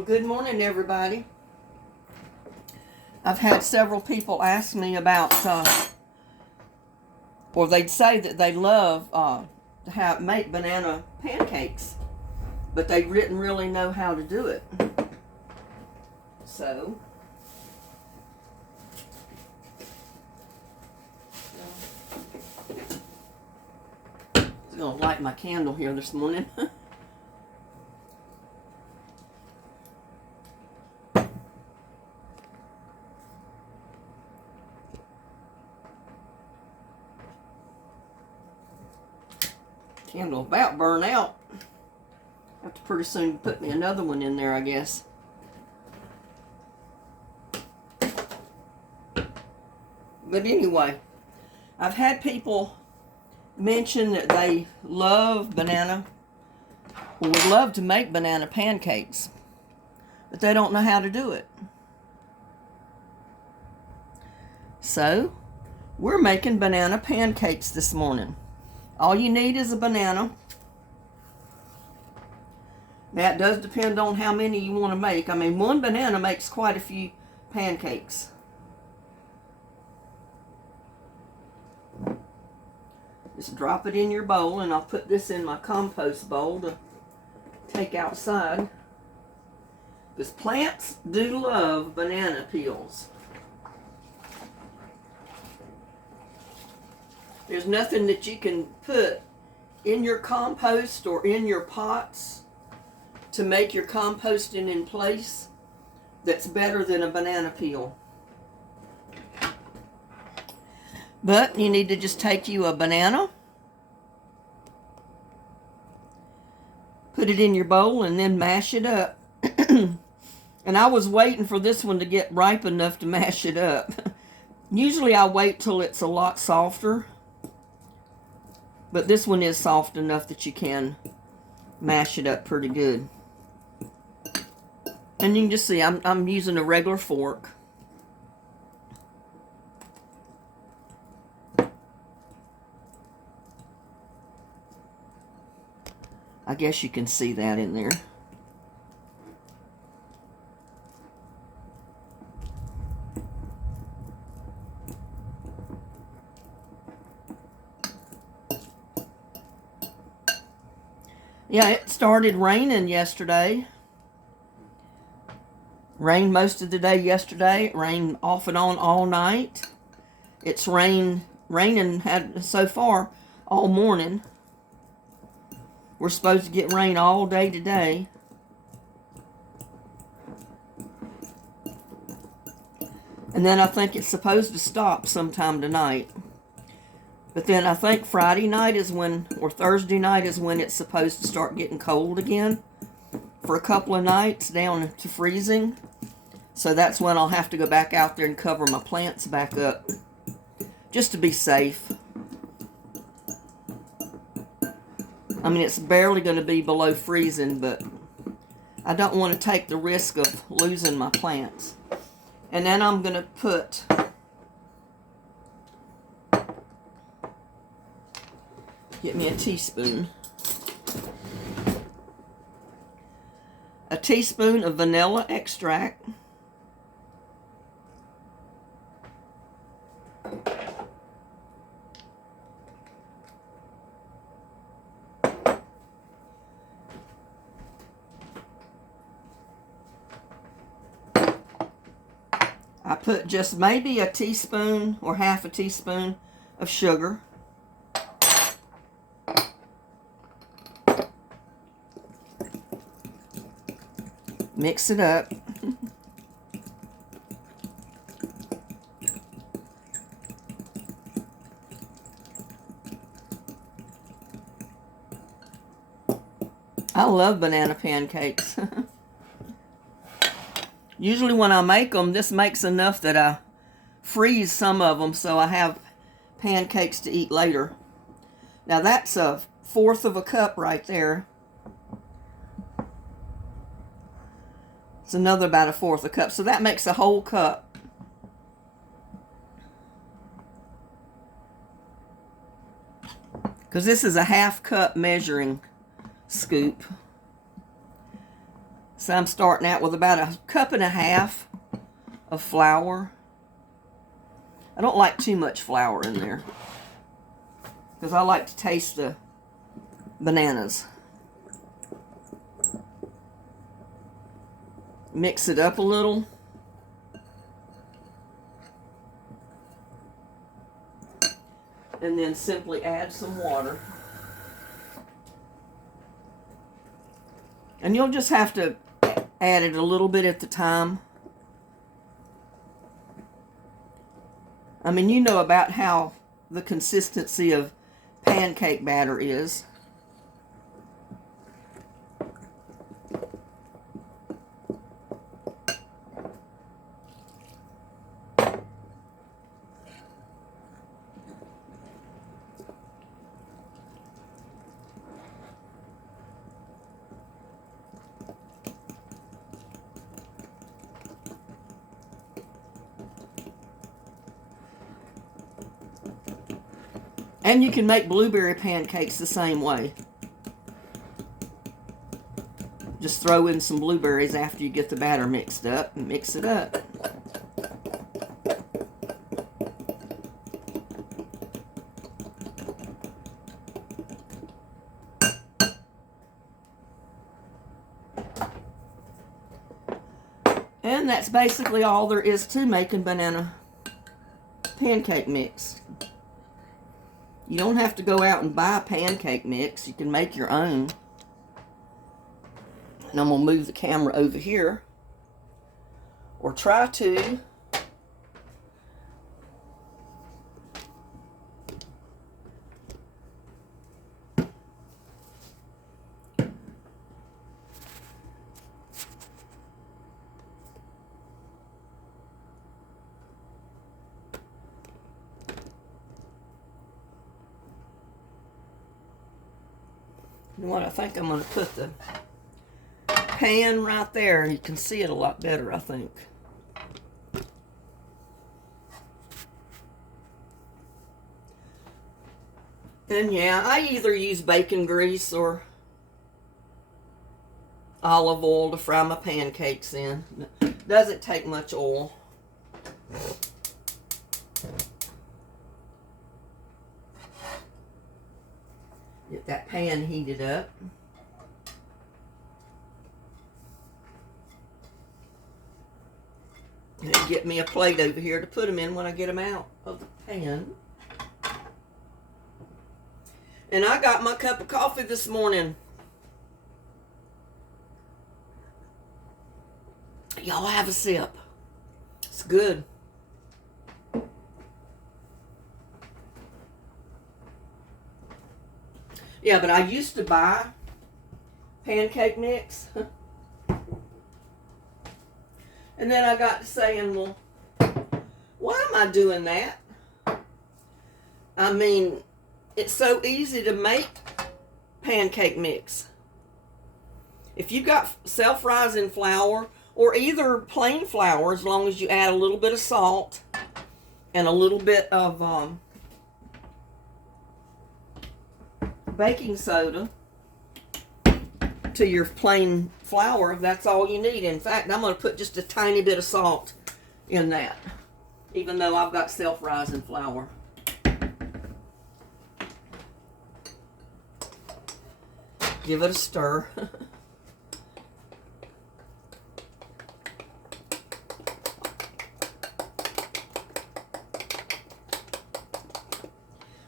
Well, good morning, everybody. I've had several people ask me about, or they'd say that they love to make banana pancakes, but they didn't really know how to do it. So, I'm going to light my candle here this morning. Candle about burn out. Have to pretty soon put me another one in there, I guess. But anyway, I've had people mention that they love banana, or would love to make banana pancakes, but they don't know how to do it. So, we're making banana pancakes this morning. All you need is a banana. Now, it does depend on how many you want to make. I mean, one banana makes quite a few pancakes. Just drop it in your bowl, and I'll put this in my compost bowl to take outside. Because plants do love banana peels. There's nothing that you can put in your compost or in your pots to make your composting in place that's better than a banana peel. But you need to just take you a banana, put it in your bowl, and then mash it up. And I was waiting for this one to get ripe enough to mash it up. Usually I wait till it's a lot softer. But this one is soft enough that you can mash it up pretty good. And you can just see I'm using a regular fork. I guess you can see that in there. Yeah, it started raining yesterday. Rained most of the day yesterday. It rained off and on all night. It's raining had so far all morning. We're supposed to get rain all day today. And then I think it's supposed to stop sometime tonight. But then I think Friday night is when, or Thursday night is when it's supposed to start getting cold again for a couple of nights down to freezing. So that's when I'll have to go back out there and cover my plants back up just to be safe. I mean, it's barely going to be below freezing, but I don't want to take the risk of losing my plants. And then I'm going to put get me a teaspoon. A teaspoon of vanilla extract. I put just maybe a teaspoon or half a teaspoon of sugar. Mix it up. I love banana pancakes. Usually when I make them, this makes enough that I freeze some of them so I have pancakes to eat later. Now that's a fourth of a cup right there. It's another about a fourth a cup. So that makes a whole cup. Because this is a half cup measuring scoop. So I'm starting out with about 1.5 cups of flour. I don't like too much flour in there because I like to taste the bananas. Mix it up a little. And then simply add some water. And you'll just have to add it a little bit at the time. I mean, you know about how the consistency of pancake batter is. And you can make blueberry pancakes the same way. Just throw in some blueberries after you get the batter mixed up and mix it up. And that's basically all there is to making banana pancake mix. You don't have to go out and buy a pancake mix. You can make your own. And I'm going to move the camera over here. Or try to. You know what, I think I'm going to put the pan right there. You can see it a lot better, I think. And yeah, I either use bacon grease or olive oil to fry my pancakes in. Doesn't take much oil. Get that pan heated up. And get me a plate over here to put them in when I get them out of the pan. And I got my cup of coffee this morning. Y'all have a sip. It's good. Yeah, but I used to buy pancake mix. And then I got to saying, well, why am I doing that? I mean, it's so easy to make pancake mix. If you got self-rising flour or either plain flour, as long as you add a little bit of salt and a little bit of baking soda to your plain flour, that's all you need. In fact, I'm going to put just a tiny bit of salt in that, even though I've got self-rising flour. Give it a stir.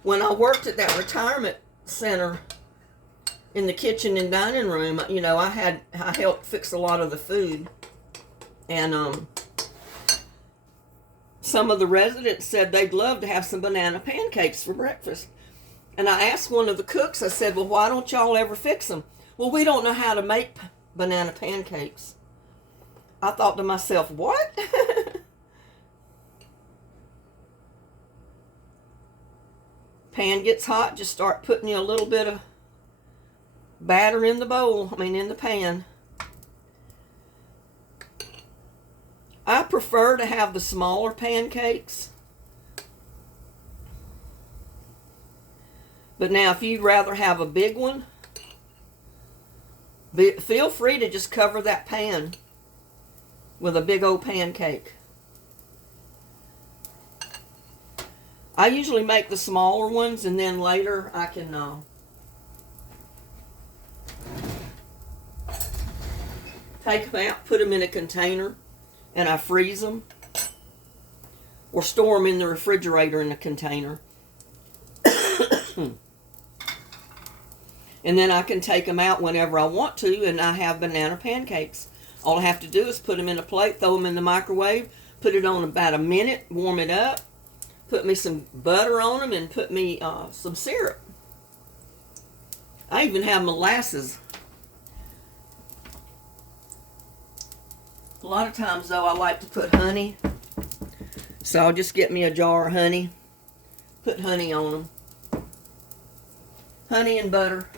When I worked at that retirement center in the kitchen and dining room, you know, I helped fix a lot of the food, and some of the residents said they'd love to have some banana pancakes for breakfast. And I asked one of the cooks, I said, well, why don't y'all ever fix them? Well, we don't know how to make banana pancakes. I thought to myself, what? Pan gets hot, just start putting you a little bit of batter in the bowl, in the pan. I prefer to have the smaller pancakes. But now if you'd rather have a big one, Feel free to just cover that pan with a big old pancake. I usually make the smaller ones, and then later I can take them out, put them in a container, and I freeze them. Or store them in the refrigerator in a container. And then I can take them out whenever I want to, and I have banana pancakes. All I have to do is put them in a plate, throw them in the microwave, put it on about a minute, warm it up, put me some butter on them, and put me some syrup. I even have molasses. A lot of times, though, I like to put honey. So I'll just get me a jar of honey, put honey on them. Honey and butter.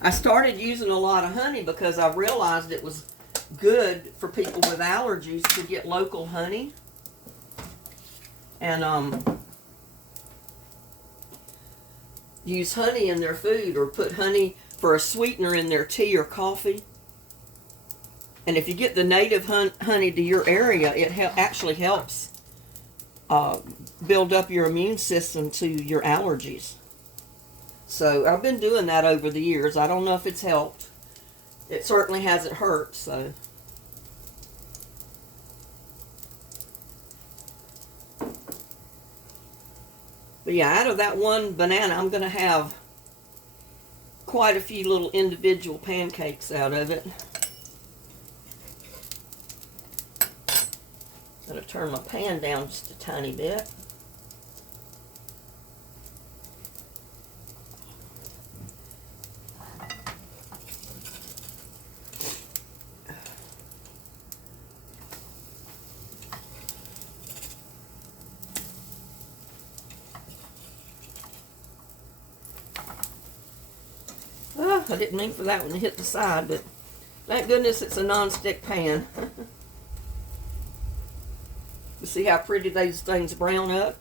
I started using a lot of honey because I realized it was good for people with allergies to get local honey. And use honey in their food, or put honey for a sweetener in their tea or coffee. And if you get the native honey to your area, it actually helps build up your immune system to your allergies. So I've been doing that over the years. I don't know if it's helped. It certainly hasn't hurt, so. But yeah, out of that one banana, I'm going to have quite a few little individual pancakes out of it. I'm going to turn my pan down just a tiny bit. Oh, I didn't mean for that one to hit the side, but thank goodness it's a non-stick pan. See how pretty these things brown up?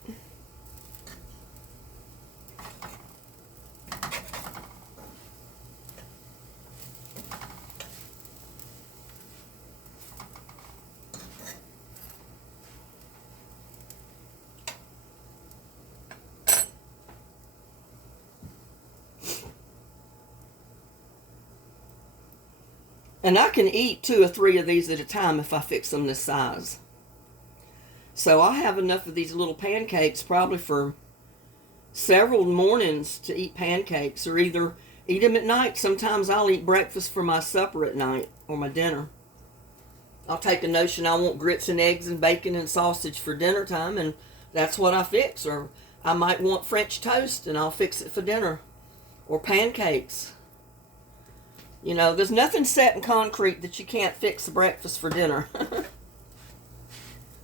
And I can eat 2 or 3 of these at a time if I fix them this size. So I have enough of these little pancakes probably for several mornings to eat pancakes, or either eat them at night. Sometimes I'll eat breakfast for my supper at night, or my dinner. I'll take a notion I want grits and eggs and bacon and sausage for dinner time, and that's what I fix. Or I might want French toast, and I'll fix it for dinner. Or pancakes. You know, there's nothing set in concrete that you can't fix a breakfast for dinner.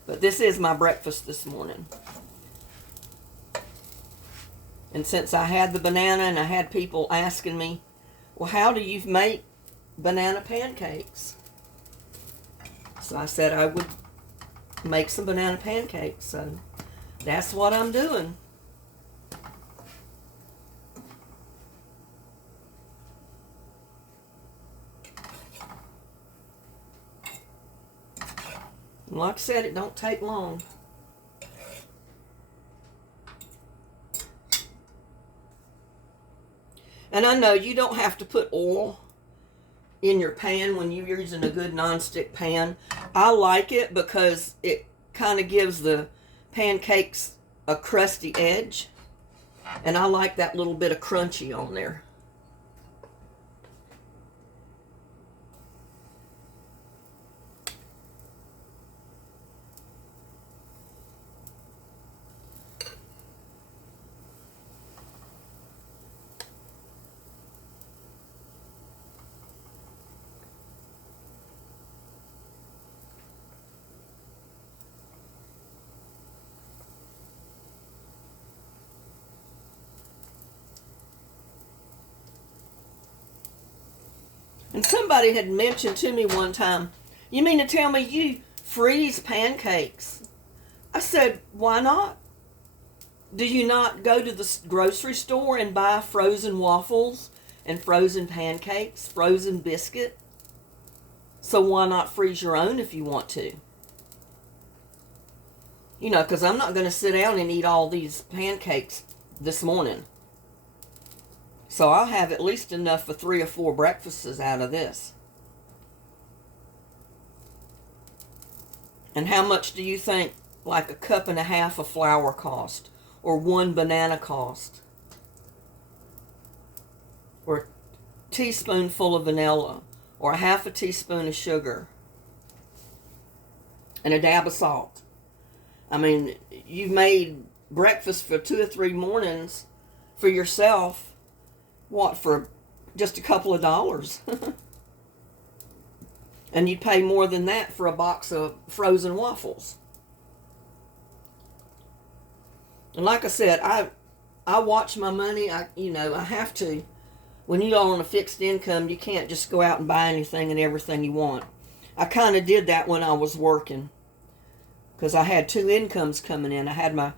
But this is my breakfast this morning. And since I had the banana and I had people asking me, well, how do you make banana pancakes? So I said I would make some banana pancakes. So that's what I'm doing. And like I said, it don't take long. And I know you don't have to put oil in your pan when you're using a good nonstick pan. I like it because it kind of gives the pancakes a crusty edge. And I like that little bit of crunchy on there. And somebody had mentioned to me one time, you mean to tell me you freeze pancakes? I said, why not? Do you not go to the grocery store and buy frozen waffles and frozen pancakes, frozen biscuit? So why not freeze your own if you want to? You know, because I'm not going to sit down and eat all these pancakes this morning. So I'll have at least enough for 3 or 4 breakfasts out of this. And how much do you think like a cup and a half of flour cost? Or 1 banana cost? Or a teaspoonful of vanilla? Or a half a teaspoon of sugar? And a dab of salt. I mean, you've made breakfast for 2 or 3 mornings for yourself. What, for just a couple of dollars? And you'd pay more than that for a box of frozen waffles. And like I said, I watch my money. I have to. When you're on a fixed income, you can't just go out and buy anything and everything you want. I kind of did that when I was working, because I had 2 incomes coming in. I had my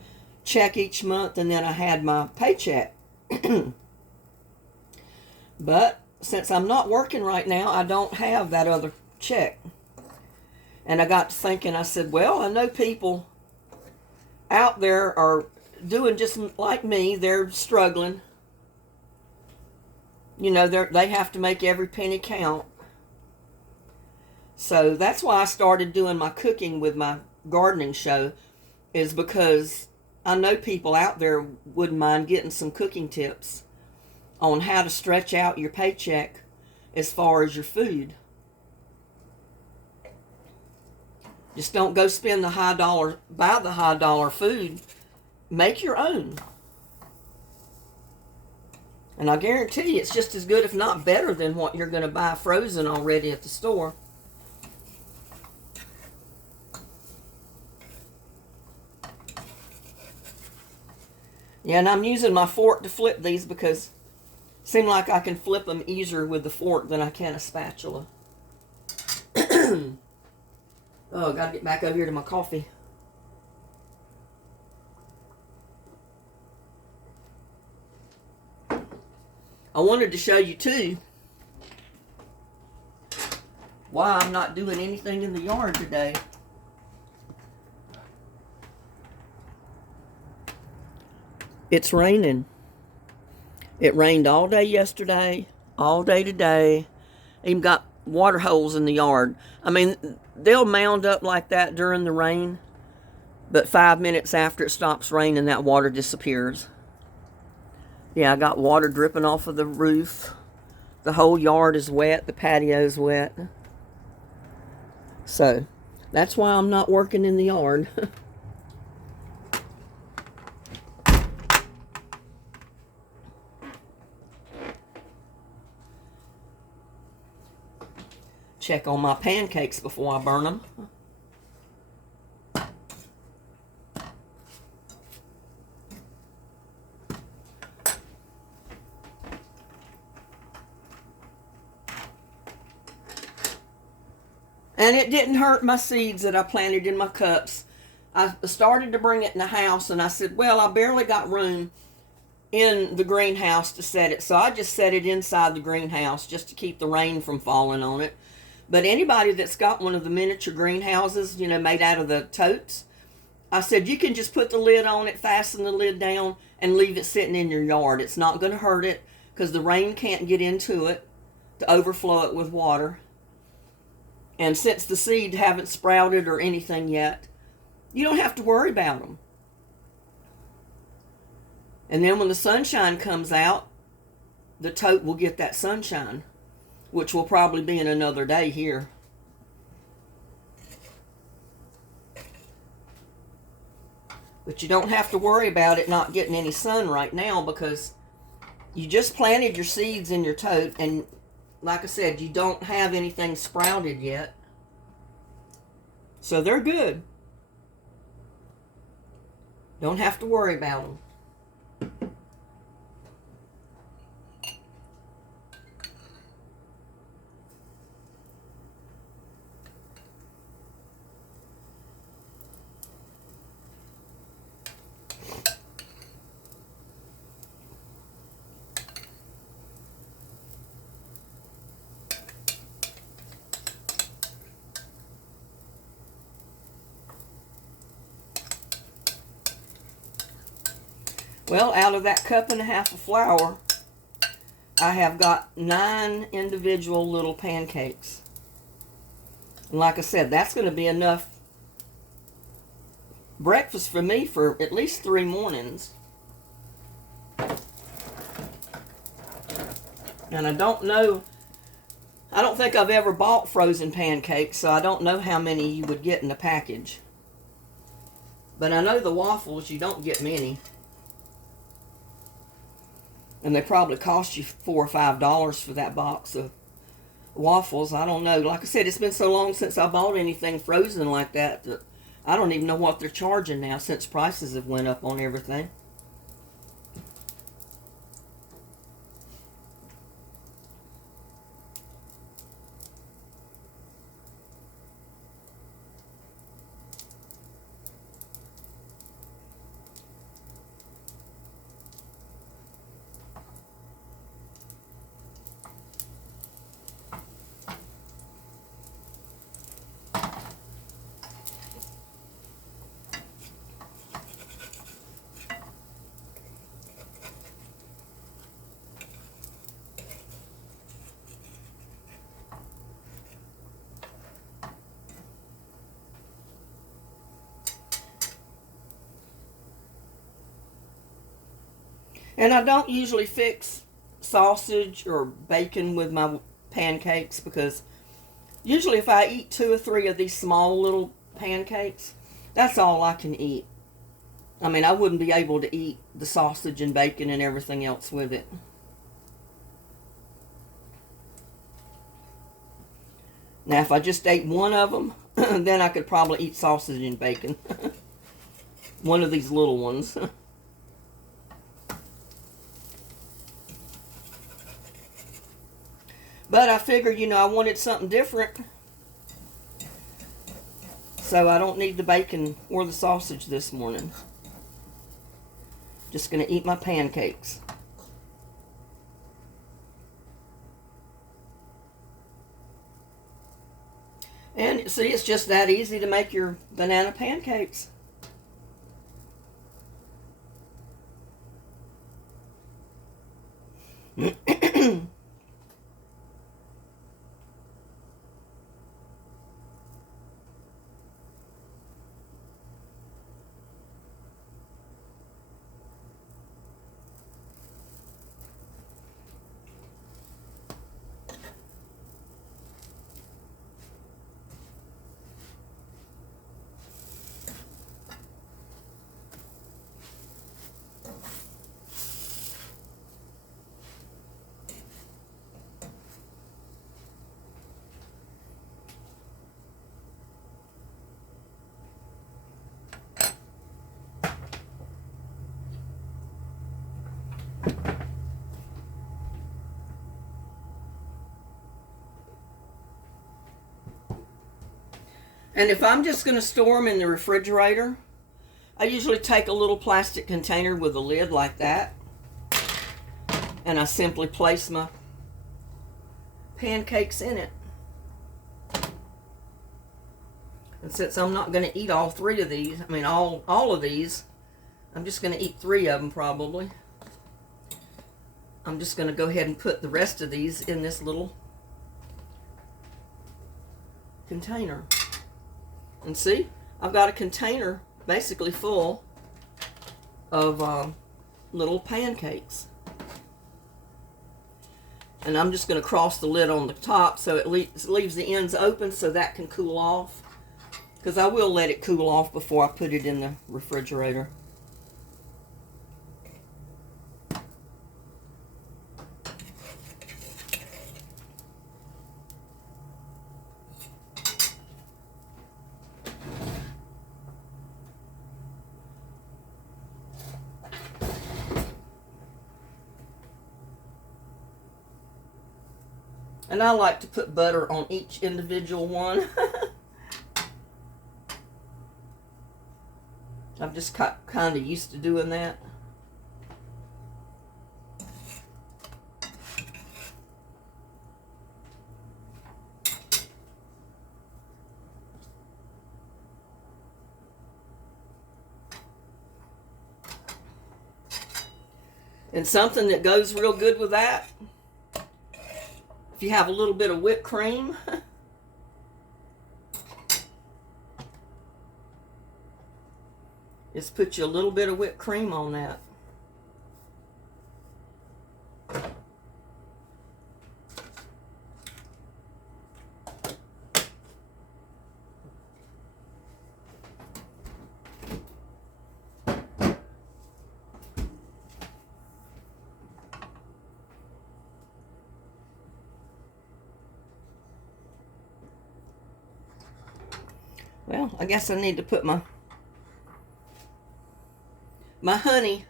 check each month, and then I had my paycheck. But since I'm not working right now, I don't have that other check. And I got to thinking, I said, well, I know people out there are doing just like me. They're struggling. You know, they have to make every penny count. So that's why I started doing my cooking with my gardening show, is because I know people out there wouldn't mind getting some cooking tips on how to stretch out your paycheck as far as your food. Just don't go spend the high dollar, buy the high dollar food. Make your own. And I guarantee you it's just as good, if not better, than what you're going to buy frozen already at the store. Yeah, and I'm using my fork to flip these because it seems like I can flip them easier with the fork than I can a spatula. Oh, got to get back over here to my coffee. I wanted to show you too why I'm not doing anything in the yard today. It's raining. It rained all day yesterday, all day today. Even got water holes in the yard. I mean, they'll mound up like that during the rain, but 5 minutes after it stops raining, that water disappears. Yeah, I got water dripping off of the roof. The whole yard is wet. The patio's wet. So, that's why I'm not working in the yard. Check on my pancakes before I burn them. And it didn't hurt my seeds that I planted in my cups. I started to bring it in the house, and I said, well, I barely got room in the greenhouse to set it. So I just set it inside the greenhouse just to keep the rain from falling on it. But anybody that's got one of the miniature greenhouses, you know, made out of the totes, I said, you can just put the lid on it, fasten the lid down, and leave it sitting in your yard. It's not going to hurt it because the rain can't get into it to overflow it with water. And since the seed haven't sprouted or anything yet, you don't have to worry about them. And then when the sunshine comes out, the tote will get that sunshine, which will probably be in another day here. But you don't have to worry about it not getting any sun right now, because you just planted your seeds in your tote, and like I said, you don't have anything sprouted yet. So they're good. Don't have to worry about them. Well, out of that 1.5 cups of flour, I have got 9 individual little pancakes. And like I said, that's going to be enough breakfast for me for at least 3 mornings. And I don't know, I don't think I've ever bought frozen pancakes, so I don't know how many you would get in a package. But I know the waffles, you don't get many. And they probably cost you $4 or $5 for that box of waffles. I don't know. Like I said, it's been so long since I bought anything frozen like that that I don't even know what they're charging now since prices have went up on everything. And I don't usually fix sausage or bacon with my pancakes because usually if I eat 2 or 3 of these small little pancakes, that's all I can eat. I mean, I wouldn't be able to eat the sausage and bacon and everything else with it. Now, if I just ate one of them, then I could probably eat sausage and bacon. One of these little ones. But I figured, you know, I wanted something different. So I don't need the bacon or the sausage this morning. Just going to eat my pancakes. And see, it's just that easy to make your banana pancakes. And if I'm just going to store them in the refrigerator, I usually take a little plastic container with a lid like that, and I simply place my pancakes in it. And since I'm not going to eat all 3 of these, I mean all of these, I'm just going to eat 3 of them probably. I'm just going to go ahead and put the rest of these in this little container. And see, I've got a container basically full of little pancakes. And I'm just going to cross the lid on the top so it leaves the ends open so that can cool off. Because I will let it cool off before I put it in the refrigerator. And I like to put butter on each individual one. I'm just kind of used to doing that. And something that goes real good with that, if you have a little bit of whipped cream, just put you a little bit of whipped cream on that. Well, I guess I need to put my honey.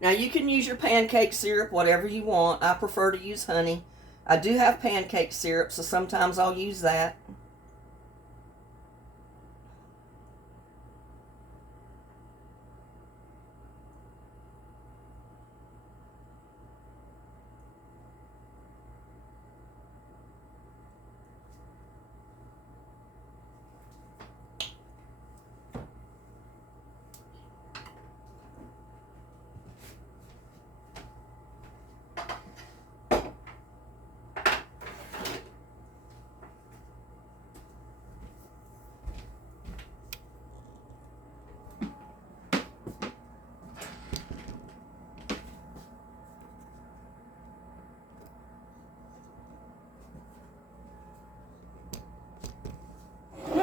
Now you can use your pancake syrup, whatever you want. I prefer to use honey. I do have pancake syrup, so sometimes I'll use that.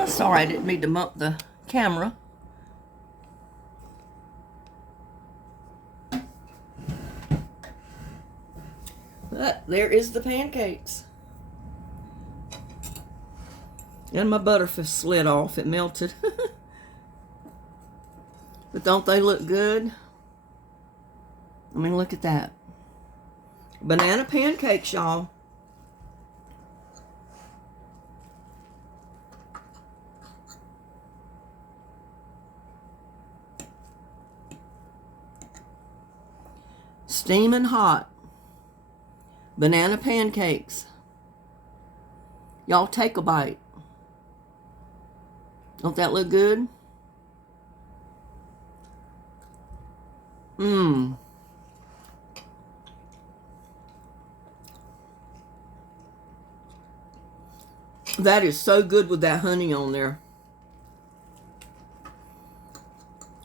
Sorry, I didn't mean to bump the camera. But there is the pancakes. And my butter slid off. It melted. But don't they look good? I mean, look at that. Banana pancakes, y'all. Steaming hot. Banana pancakes. Y'all take a bite. Don't that look good? Mmm. That is so good with that honey on there.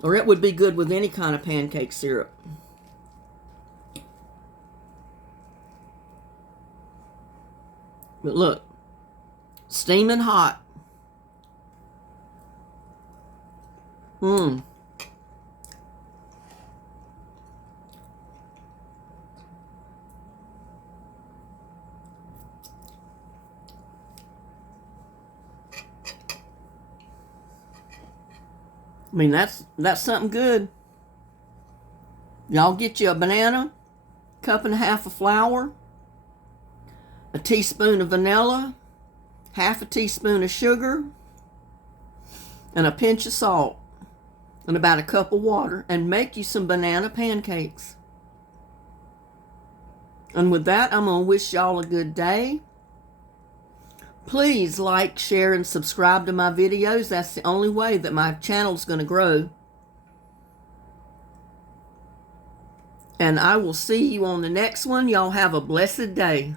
Or it would be good with any kind of pancake syrup. But look, steaming hot. Mmm. I mean, that's something good. Y'all get you a banana, cup and a half of flour, a teaspoon of vanilla, half a teaspoon of sugar, and a pinch of salt, and about a cup of water, and make you some banana pancakes. And with that, I'm going to wish y'all a good day. Please like, share, and subscribe to my videos. That's the only way that my channel's going to grow. And I will see you on the next one. Y'all have a blessed day.